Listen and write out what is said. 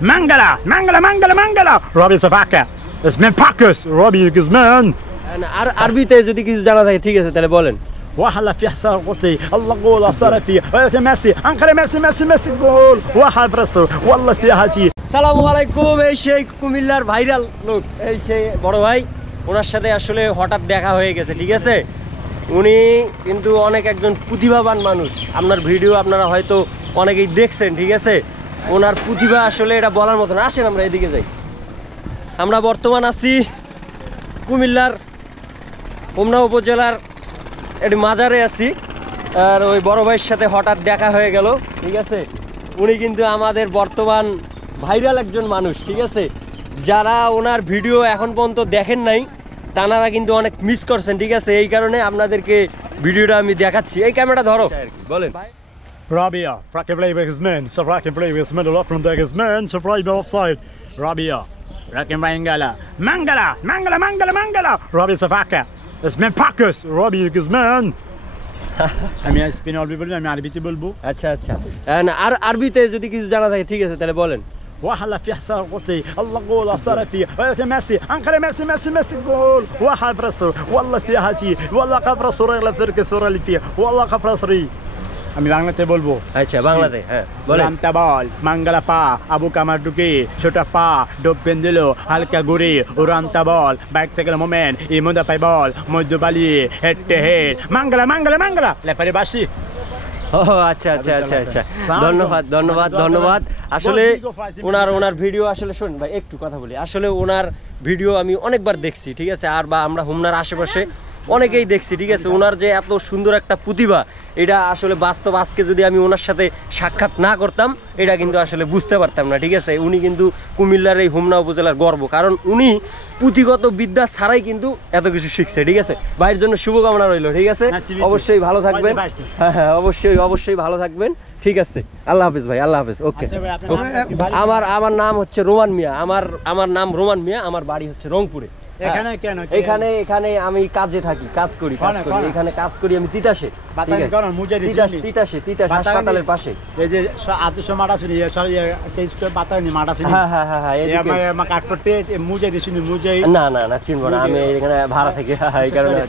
Mangala. Robbie's a vaca. It's men Pacus. Robbie is man. আর আরবিতে যদি কিছু জানা থাকে ঠিক আছে তাহলে বলেন وحلا في حسار قلتي الله قول صار في ميسي انقل ميسي قول واحد برسل والله سيهاتي আসসালামু আলাইকুম এই সেই কুমিল্লার ভাইরাল লোক এই সেই বড় ভাই ওনার সাথে আসলে হঠাৎ দেখা হয়ে গেছে ঠিক আছে উনি কিন্তু অনেক একজন প্রতিভাবান মানুষ আপনার ভিডিও আপনারা হয়তো অনেকেই দেখছেন ঠিক আছে ওনার প্রতিভা আসলে এটা বলার মতো না আসেন আমরা এদিকে যাই আমরা বর্তমান আছি কুমিল্লার হোমনা উপজেলার একটি মাজারে আছি আর ওই বড় ভাইয়ের সাথে হঠাৎ দেখা হয়ে গেল ঠিক আছে উনি কিন্তু আমাদের বর্তমান ভাইরাল একজন মানুষ ঠিক আছে যারা ওনার ভিডিও এখন পর্যন্ত দেখেন নাই তানারা কিন্তু অনেক মিস করছেন ঠিক আছে এই কারণে আপনাদেরকে ভিডিওটা আমি দেখাচ্ছি এই ক্যামেরাটা ধরো বলেন Rabia, Frank can play with his men, so Frank can play with his men a lot from there his men, so right offside. Rabia, Frank and Mangala. Robbie's a vaca. It's men Pacus. Robbie is man. আমি স্পেনাল বিবলি আমি আরবিতে বলবো আচ্ছা আচ্ছা আর আরবিতে যদি কিছু জানা থাকে ঠিক আছে তাহলে বলেন وحلا في حسار قلتي الله قول صار في ميسي انقل ميسي قول واحد برسل والله سيهاتي والله قبر صورة لا فرق صورة اللي فيها والله قبر صري আমি বাংলাতে বলবো আচ্ছা বাংলাতে হ্যাঁ বলেন রামতা বল মাঙ্গলা পা আবু কামার ঢুকে ছোট পা ডোব বেন্দিল হালকা ঘুরে উড়ান্তা বল বাইক সাইকেল মোমেন্ট ইমুদা পাই বল মধ্যবালি হেড টু হেড মাঙ্গলা লেফারে বাসি ও আচ্ছা ধন্যবাদ আসলে ওনার ভিডিও আসলে শুন ভাই একটু কথা বলি আসলে ওনার ভিডিও আমি অনেকবার দেখছি ঠিক আছে আর বা আমরা হোমনার আশেপাশে অনেকেই দেখছি ঠিক আছে ওনার যে এত সুন্দর একটা প্রতিভা এটা আসলে বাস্তব আজকে যদি আমি ওনার সাথে সাক্ষাৎ না করতাম এটা কিন্তু আসলে বুঝতে পারতাম না ঠিক আছে উনি কিন্তু কুমিল্লার এই হোমনা উপজেলার গর্ব কারণ উনি পুঁথিগত বিদ্যা ছাড়াই কিন্তু এত কিছু শিখছে ঠিক আছে ভাইয়ের জন্য শুভকামনা রইল ঠিক আছে অবশ্যই ভালো থাকবেন হ্যাঁ অবশ্যই ভালো থাকবেন ঠিক আছে আল্লাহ হাফেজ ভাই আল্লাহ হাফেজ ওকে আমার নাম হচ্ছে রোমান মিয়া আমার নাম রোমান মিয়া আমার বাড়ি হচ্ছে রংপুরে এখানে আমি কাজে থাকি কাজ করি এখানে কাজ করি আমি তিতাসে হাসপাতালের পাশে এই যে আদর্শ মাঠ আছে না চিনবো না আমি এখানে ভাড়া থেকে এই কারণে